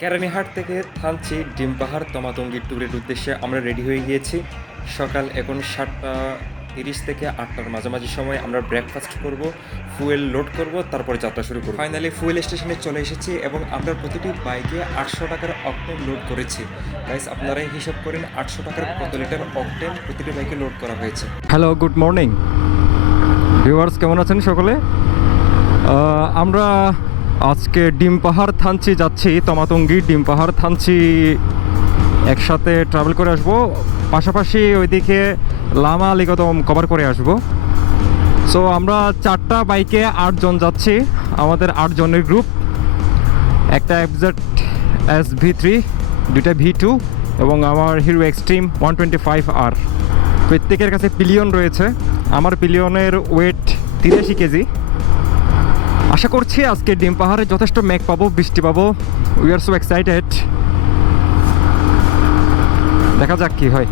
কেরানীহাট থেকে থানচি ডিম পাহাড় তমাতঙ্গি ট্যুরের উদ্দেশ্যে আমরা রেডি হয়ে গিয়েছি। সকাল এখন 7:30 থেকে 8টার মাঝামাঝি সময় আমরা ব্রেকফাস্ট করব, ফুয়েল লোড করব, তারপর যাত্রা শুরু করব। ফাইনালি ফুয়েল স্টেশনে চলে এসেছি এবং আমরা প্রতিটি বাইকে 800 টাকার অকটেন লোড করেছি। গাইস, আপনারাই হিসাব করেন 800 টাকার কত লিটার অকটেন প্রতিটি বাইকে লোড করা হয়েছে। হ্যালো, গুড মর্নিং ভিউয়ার্স, কেমন আছেন সকলে? আমরা আজকে ডিম পাহাড় থানচি যাচ্ছি। তমাতঙ্গি ডিম পাহাড় থানচি একসাথে ট্রাভেল করে আসব, পাশাপাশি ওইদিকে লামা আলিকদম কভার করে আসব। সো আমরা 4টা বাইকে 8 জন যাচ্ছি, আমাদের 8 জনের গ্রুপ। একটা FZ SV3, 2টা V2 এবং আমার হিরো এক্সট্রিম 125R। প্রত্যেকের কাছে পিলিয়ন রয়েছে। আমার পিলিয়নের ওয়েট 83 কেজি। আশা করছি আজকে ডিম পাহাড়ে যথেষ্ট মেঘ পাবো, বৃষ্টি পাবো। We are so excited. দেখা যাক কি হয়।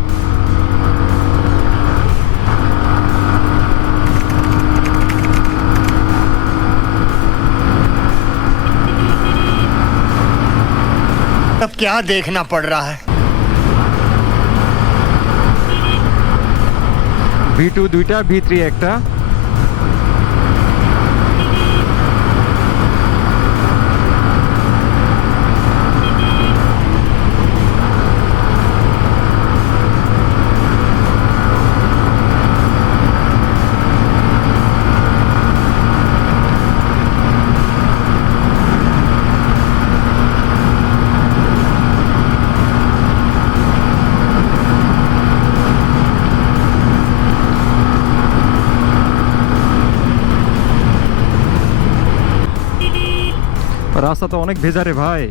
अब क्या देखना पड़ रहा है। V2 2টা, V3 একটা। রাস্তা তো অনেক ভেজা রে ভাই।